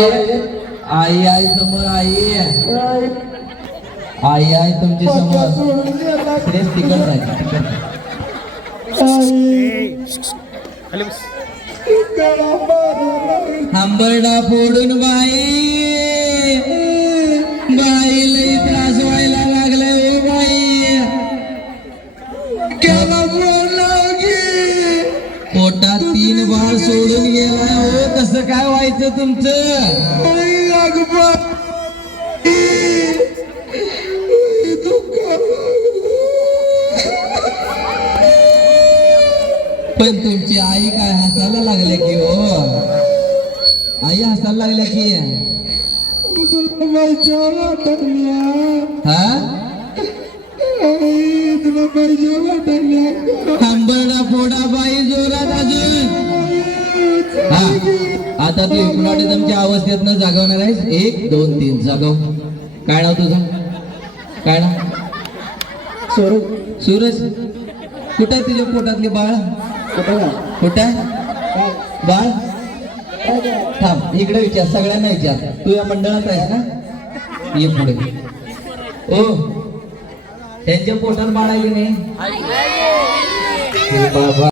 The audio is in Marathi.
आई आई समोर आई आई आई तुमची समोर तेच तिकड जायचं हंबरडा फोडून बाई बाई लई त्रास व्हायला लागलाय ओ बाई केला पोटात 3 बाळ सोडून गेला हो कसं काय व्हायचं तुमचं पण तुमची आई काय हसायला लागले की हो आई हसायला लागल्या की हा हंबरडा फोडा बाई जोरात अजून हा आता तू हिप्नॉटिझमच्या अवस्थेत न जागवणार आहेस 1 2 3 जागव काय नाव तुझं काय नाव सूरज कुठे आहे तुझ्या पोटातले बाळ कुठे आहे बाळ थांब इकडे विचार सगळ्यांना विचार तू या मंडळात आहेस ना ये पुढे ओ त्यांच्या पोटात बाळ आहे की नाही बाबा